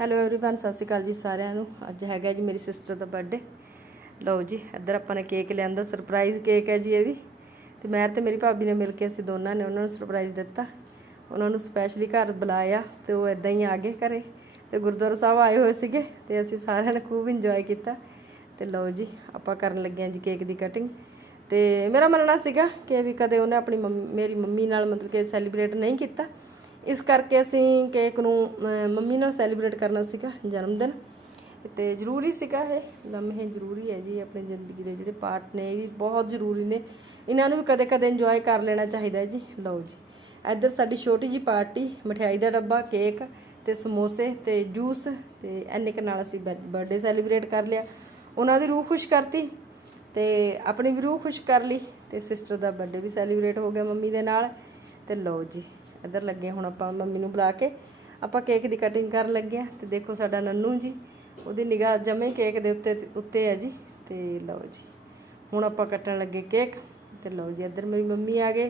Hello everyone ਸਤਿ ਸ਼੍ਰੀ ਅਕਾਲ ਜੀ ਸਾਰਿਆਂ ਨੂੰ ਅੱਜ ਹੈਗਾ ਜੀ ਮੇਰੀ ਸਿਸਟਰ ਦਾ ਬਰਥਡੇ ਲਓ ਜੀ ਇੱਧਰ ਆਪਾਂ ਨੇ ਕੇਕ ਲਿਆਂਦਾ ਸਰਪ੍ਰਾਈਜ਼ ਕੇਕ ਹੈ ਜੀ ਇਹ ਵੀ ਤੇ ਮੈਂ ਤੇ ਮੇਰੀ ਭਾਬੀ ਨੇ ਮਿਲ ਕੇ ਅਸੀਂ ਦੋਨਾਂ ਨੇ ਉਹਨਾਂ ਨੂੰ ਸਰਪ੍ਰਾਈਜ਼ ਦਿੱਤਾ ਉਹਨਾਂ ਨੂੰ ਸਪੈਸ਼ਲੀ ਘਰ ਬੁਲਾਇਆ ਤੇ ਉਹ ਇਦਾਂ ਹੀ ਆ ਗਏ ਘਰੇ ਤੇ ਗੁਰਦੁਆਰਾ ਸਾਹਿਬ ਆਏ ਹੋਏ ਸੀਗੇ ਤੇ ਅਸੀਂ ਸਾਰਿਆਂ ਨੇ ਖੂਬ ਇੰਜੋਏ ਕੀਤਾ ਤੇ ਲਓ ਜੀ ਆਪਾਂ ਕਰਨ ਲੱਗੇ ਹਾਂ ਜੀ ਕੇਕ ਦੀ ਕਟਿੰਗ ਤੇ ਮੇਰਾ ਮੰਨਣਾ ਸੀਗਾ ਕਿ ਵੀ ਕਦੇ ਉਹਨੇ ਆਪਣੀ ਮੰਮ- ਮੇਰੀ ਮੰਮੀ ਨਾਲ ਮਤਲਬ ਕਿ ਸੈਲੀਬ੍ਰੇਟ ਨਹੀਂ ਕੀਤਾ ਇਸ ਕਰਕੇ ਅਸੀਂ ਕੇਕ ਨੂੰ ਮੰਮੀ ਨਾਲ ਸੈਲੀਬ੍ਰੇਟ ਕਰਨਾ ਸੀਗਾ ਜਨਮ ਦਿਨ। ਤੇ ਜ਼ਰੂਰੀ ਸੀਗਾ ਇਹ ਲਮਹੇ ਜ਼ਰੂਰੀ ਹੈ ਜੀ ਆਪਣੀ ਜ਼ਿੰਦਗੀ ਦੇ ਜਿਹੜੇ ਪਾਰਟ ਨੇ, ਇਹ ਵੀ ਬਹੁਤ ਜ਼ਰੂਰੀ ਨੇ। ਇਹਨਾਂ ਨੂੰ ਵੀ ਕਦੇ-ਕਦੇ ਇੰਜੋਏ ਕਰ ਲੈਣਾ ਚਾਹੀਦਾ ਹੈ ਜੀ। ਲਓ ਜੀ, ਇੱਧਰ ਸਾਡੀ ਛੋਟੀ ਜੀ ਪਾਰਟੀ, ਮਠਿਆਈ ਦਾ ਡੱਬਾ, ਕੇਕ ਤੇ ਸਮੋਸੇ ਤੇ ਜੂਸ ਤੇ ਐਨੇ ਕੁ ਨਾਲ ਅਸੀਂ ਬਰਥਡੇ ਸੈਲੀਬ੍ਰੇਟ ਕਰ ਲਿਆ। ਉਹਨਾਂ ਦੀ ਰੂਹ ਖੁਸ਼ ਕਰਤੀ ਤੇ ਆਪਣੀ ਵੀ ਰੂਹ ਖੁਸ਼ ਕਰ ਲਈ ਤੇ ਸਿਸਟਰ ਦਾ ਬਰਥਡੇ ਵੀ ਸੈਲੀਬ੍ਰੇਟ ਹੋ ਗਿਆ ਮੰਮੀ ਦੇ ਨਾਲ। ਤੇ ਲਓ ਜੀ ਇੱਧਰ ਲੱਗੇ ਹੁਣ ਆਪਾਂ ਮੰਮੀ ਨੂੰ ਬੁਲਾ ਕੇ ਆਪਾਂ ਕੇਕ ਦੀ ਕਟਿੰਗ ਕਰਨ ਲੱਗੇ ਆ। ਤੇ ਦੇਖੋ ਸਾਡਾ ਨੰਨੂ ਜੀ, ਉਹਦੀ ਨਿਗਾਹ ਜਮੇ ਕੇਕ ਦੇ ਉੱਤੇ ਉੱਤੇ ਹੈ ਜੀ। ਤੇ ਲਓ ਜੀ, ਹੁਣ ਆਪਾਂ ਕੱਟਣ ਲੱਗੇ ਕੇਕ। ਤੇ ਲਓ ਜੀ, ਇੱਧਰ ਮੇਰੀ ਮੰਮੀ ਆ ਗਏ।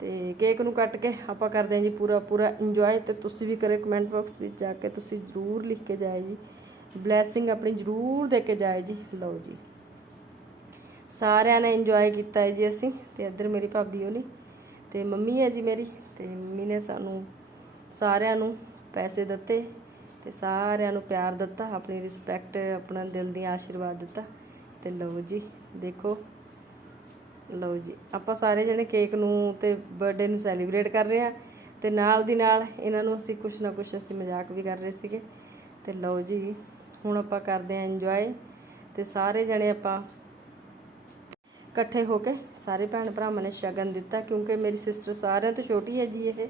ਤੇ ਕੇਕ ਨੂੰ ਕੱਟ ਕੇ ਆਪਾਂ ਕਰਦੇ ਹਾਂ ਜੀ ਪੂਰਾ ਪੂਰਾ ਇੰਜੋਏ ਤੇ ਤੁਸੀਂ ਵੀ ਕਰੇ ਕਮੈਂਟ ਬਾਕਸ ਵਿੱਚ ਜਾ ਕੇ, ਤੁਸੀਂ ਜ਼ਰੂਰ ਲਿਖ ਕੇ ਜਾਏ ਜੀ। ਬਲੇਸਿੰਗ ਆਪਣੀ ਜ਼ਰੂਰ ਦੇ ਕੇ ਜਾਏ ਜੀ। ਲਓ ਜੀ, ਸਾਰਿਆਂ ਨੇ ਇੰਜੋਏ ਕੀਤਾ ਹੈ ਜੀ ਅਸੀਂ। ਤੇ ਇੱਧਰ ਮੇਰੀ ਭਾਬੀ ਹੋਣੀ। ਤੇ ਮੰਮੀ ਹੈ ਜੀ ਮੇਰੀ। ਤੇ ਮੰਮੀ ਨੇ ਸਾਨੂੰ ਸਾਰਿਆਂ ਨੂੰ ਪੈਸੇ ਦਿੱਤੇ ਤੇ ਸਾਰਿਆਂ ਨੂੰ ਪਿਆਰ ਦਿੱਤਾ, ਆਪਣੀ ਰਿਸਪੈਕਟ ਆਪਣਾ ਦਿਲ ਦੀ ਆਸ਼ੀਰਵਾਦ ਦਿੱਤਾ ਤੇ ਲਓ ਜੀ, ਦੇਖੋ। ਲਓ ਜੀ, ਆਪਾਂ ਸਾਰੇ ਜਣੇ ਕੇਕ ਨੂੰ ਤੇ ਬਰਥਡੇ ਨੂੰ ਸੈਲੀਬ੍ਰੇਟ ਕਰ ਰਹੇ ਆ ਤੇ ਨਾਲ ਦੀ ਨਾਲ ਇਹਨਾਂ ਨੂੰ ਅਸੀਂ ਕੁਛ ਨਾ ਕੁਛ ਅਸੀਂ ਮਜ਼ਾਕ ਵੀ ਕਰ ਰਹੇ ਸੀਗੇ ਤੇ ਲਓ ਜੀ, ਹੁਣ ਆਪਾਂ ਕਰਦੇ ਆ ਇੰਜੋਏ ਤੇ ਸਾਰੇ ਜਣੇ ਆਪਾਂ ਇਕੱਠੇ ਹੋ ਕੇ ਸਾਰੇ ਭੈਣ ਭਰਾਵਾਂ ਨੇ ਸ਼ਗਨ ਦਿੱਤਾ, ਕਿਉਂਕਿ ਮੇਰੀ ਸਿਸਟਰ ਸਾਰਿਆਂ ਤੋਂ ਛੋਟੀ ਹੈ ਜੀ ਇਹ,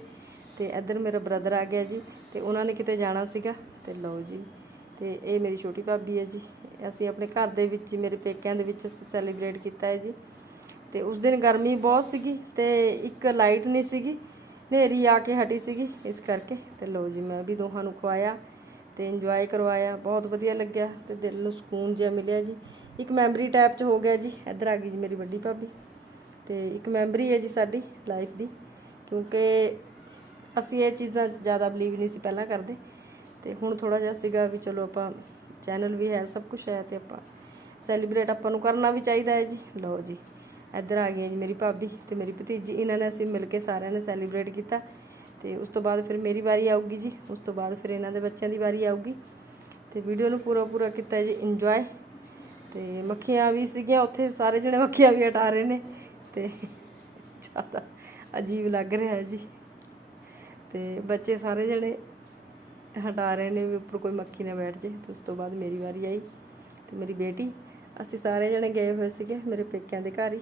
ਤੇ ਇੱਧਰ ਮੇਰਾ ਬ੍ਰਦਰ ਆ ਗਿਆ ਜੀ, ਤੇ ਉਹਨਾਂ ਨੇ ਕਿਤੇ ਜਾਣਾ ਸੀਗਾ, ਤੇ ਲਓ ਜੀ, ਤੇ ਇਹ ਮੇਰੀ ਛੋਟੀ ਭਾਬੀ ਹੈ ਜੀ, ਅਸੀਂ ਆਪਣੇ ਘਰ ਦੇ ਵਿੱਚ ਹੀ, ਮੇਰੇ ਪੇਕਿਆਂ ਦੇ ਵਿੱਚ ਅਸੀਂ ਸੈਲੀਬ੍ਰੇਟ ਕੀਤਾ ਹੈ ਜੀ, ਤੇ ਉਸ ਦਿਨ ਗਰਮੀ ਬਹੁਤ ਸੀਗੀ, ਤੇ ਇੱਕ ਲਾਈਟ ਨਹੀਂ ਸੀਗੀ, ਹਨੇਰੀ ਆ ਕੇ ਹਟੀ ਸੀਗੀ, ਇਸ ਕਰਕੇ, ਤੇ ਲਓ ਜੀ, ਮੈਂ ਵੀ ਦੋਹਾਂ ਨੂੰ ਖਵਾਇਆ, ਤੇ ਇੰਜੋਏ ਕਰਵਾਇਆ, ਬਹੁਤ ਵਧੀਆ ਲੱਗਿਆ, ਤੇ ਦਿਲ ਨੂੰ ਸਕੂਨ ਜਿਹਾ ਮਿਲਿਆ ਜੀ ਇੱਕ ਮੈਮਰੀ ਟੈਪ ਚ ਹੋ ਗਿਆ ਜੀ, ਇੱਧਰ ਆ ਗਈ ਜੀ ਮੇਰੀ ਵੱਡੀ ਭਾਬੀ ਤੇ ਇੱਕ ਮੈਮਰੀ ਹੈ ਜੀ ਸਾਡੀ ਲਾਈਫ ਦੀ, ਕਿਉਂਕਿ ਅਸੀਂ ਇਹ ਚੀਜ਼ਾਂ ਜ਼ਿਆਦਾ ਬਲੀਵ ਨਹੀਂ ਸੀ ਪਹਿਲਾਂ ਕਰਦੇ ਤੇ ਹੁਣ ਥੋੜਾ ਜਿਹਾ ਸੀਗਾ ਵੀ ਚਲੋ ਆਪਾਂ ਚੈਨਲ ਵੀ ਹੈ, ਸਭ ਕੁਝ ਹੈ ਤੇ ਆਪਾਂ ਸੈਲੀਬ੍ਰੇਟ ਆਪਾਂ ਨੂੰ ਕਰਨਾ ਵੀ ਚਾਹੀਦਾ ਹੈ ਜੀ। ਲਓ ਜੀ, ਇੱਧਰ ਆ ਗਈ ਜੀ ਮੇਰੀ ਭਾਬੀ ਤੇ ਮੇਰੀ ਭਤੀਜੀ, ਇਹਨਾਂ ਨੇ ਅਸੀਂ ਮਿਲ ਕੇ ਸਾਰਿਆਂ ਨੇ ਸੈਲੀਬ੍ਰੇਟ ਕੀਤਾ ਤੇ ਉਸ ਤੋਂ ਬਾਅਦ ਫਿਰ ਮੇਰੀ ਵਾਰੀ ਆਊਗੀ ਜੀ, ਉਸ ਤੋਂ ਬਾਅਦ ਫਿਰ ਇਹਨਾਂ ਦੇ ਬੱਚਿਆਂ ਦੀ ਵਾਰੀ ਆਊਗੀ ਤੇ ਵੀਡੀਓ ਨੂੰ ਪੂਰਾ ਪੂਰਾ ਕੀਤਾ ਜੀ ਇੰਜੋਏ ਤੇ ਮੱਖੀਆਂ ਵੀ ਸੀਗੀਆਂ, ਉੱਥੇ ਸਾਰੇ ਜਣੇ ਮੱਖੀਆਂ ਵੀ ਹਟਾ ਰਹੇ ਨੇ ਤੇ ਜ਼ਿਆਦਾ ਅਜੀਬ ਲੱਗ ਰਿਹਾ ਹੈ ਜੀ। ਤੇ ਬੱਚੇ ਸਾਰੇ ਜਣੇ ਹਟਾ ਰਹੇ ਨੇ ਵੀ ਉੱਪਰ ਕੋਈ ਮੱਖੀ ਨਾ ਬੈਠ ਜੇ, ਤੇ ਉਸ ਤੋਂ ਬਾਅਦ ਮੇਰੀ ਵਾਰੀ ਆਈ ਤੇ ਮੇਰੀ ਬੇਟੀ, ਅਸੀਂ ਸਾਰੇ ਜਣੇ ਗਏ ਹੋਏ ਸੀਗੇ ਮੇਰੇ ਪੇਕਿਆਂ ਦੇ ਘਰ ਹੀ।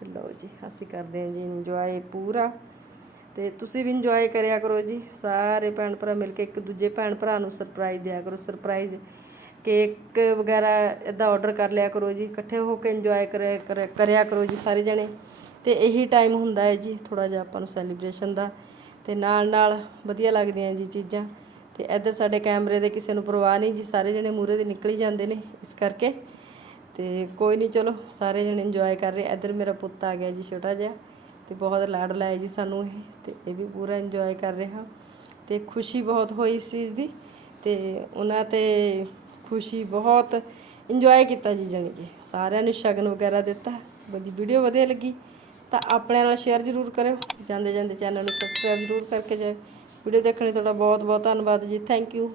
ਤੇ ਲਓ ਜੀ, ਅਸੀਂ ਕਰਦੇ ਹਾਂ ਜੀ ਇੰਜੋਏ ਪੂਰਾ। ਤੇ ਤੁਸੀਂ ਵੀ ਇੰਜੋਏ ਕਰਿਆ ਕਰੋ ਜੀ, ਸਾਰੇ ਭੈਣ ਭਰਾ ਮਿਲ ਕੇ ਇੱਕ ਦੂਜੇ ਭੈਣ ਭਰਾ ਨੂੰ ਸਰਪ੍ਰਾਈਜ਼ ਦਿਆ ਕਰੋ ਸਰਪ੍ਰਾਈਜ਼ ਕੇਕ ਵਗੈਰਾ ਇੱਦਾਂ ਔਡਰ ਕਰ ਲਿਆ ਕਰੋ ਜੀ, ਇਕੱਠੇ ਹੋ ਕੇ ਇੰਜੋਏ ਕਰਿਆ ਕਰਿਆ- ਕਰਿਆ ਕਰੋ ਜੀ ਸਾਰੇ ਜਣੇ। ਤੇ ਇਹੀ ਟਾਈਮ ਹੁੰਦਾ ਹੈ ਜੀ ਥੋੜਾ ਜਿਹਾ ਆਪਾਂ ਨੂੰ ਸੈਲੀਬ੍ਰੇਸ਼ਨ ਦਾ। ਤੇ ਨਾਲ ਨਾਲ ਵਧੀਆ ਲੱਗਦੀਆਂ ਜੀ ਚੀਜ਼ਾਂ। ਤੇ ਇੱਧਰ ਸਾਡੇ ਕੈਮਰੇ ਦੇ ਕਿਸੇ ਨੂੰ ਪਰਵਾਹ ਨਹੀਂ ਜੀ, ਸਾਰੇ ਜਣੇ ਮੂਰੇ ਦੇ ਨਿਕਲ ਹੀ ਜਾਂਦੇ ਨੇ ਇਸ ਕਰਕੇ। ਤੇ ਕੋਈ ਨਹੀਂ, ਚਲੋ ਸਾਰੇ ਜਣੇ ਇੰਜੋਏ ਕਰ ਰਹੇ। ਇੱਧਰ ਮੇਰਾ ਪੁੱਤ ਆ ਗਿਆ ਜੀ ਛੋਟਾ ਜਿਹਾ। ਤੇ ਬਹੁਤ ਲਾੜ ਲਾਇਆ ਜੀ ਸਾਨੂੰ ਇਹ। ਤੇ ਇਹ ਵੀ ਪੂਰਾ ਇੰਜੋਏ ਕਰ ਰਿਹਾ। ਤੇ ਖੁਸ਼ੀ ਬਹੁਤ ਹੋਈ ਇਸ ਚੀਜ਼ ਦੀ। ਤੇ ਉਹਨਾਂ ਤੇ ਖੁਸ਼ੀ, ਬਹੁਤ ਇੰਜੋਏ ਕੀਤਾ ਜੀ ਜਾਣੀ ਕਿ। ਸਾਰਿਆਂ ਨੂੰ ਸ਼ਗਨ ਵਗੈਰਾ ਦਿੱਤਾ। ਬੜੀ ਵੀਡੀਓ ਵਧੀਆ ਲੱਗੀ। ਤਾਂ ਆਪਣੇ ਨਾਲ ਸ਼ੇਅਰ ਜ਼ਰੂਰ ਕਰਿਓ। ਜਾਂਦੇ ਜਾਂਦੇ ਚੈਨਲ ਨੂੰ ਸਬਸਕ੍ਰਾਈਬ ਜ਼ਰੂਰ ਕਰਕੇ ਜਾਇਓ। ਵੀਡੀਓ ਦੇਖਣ ਲਈ ਤੁਹਾਡਾ ਬਹੁਤ ਬਹੁਤ ਧੰਨਵਾਦ ਜੀ। Thank you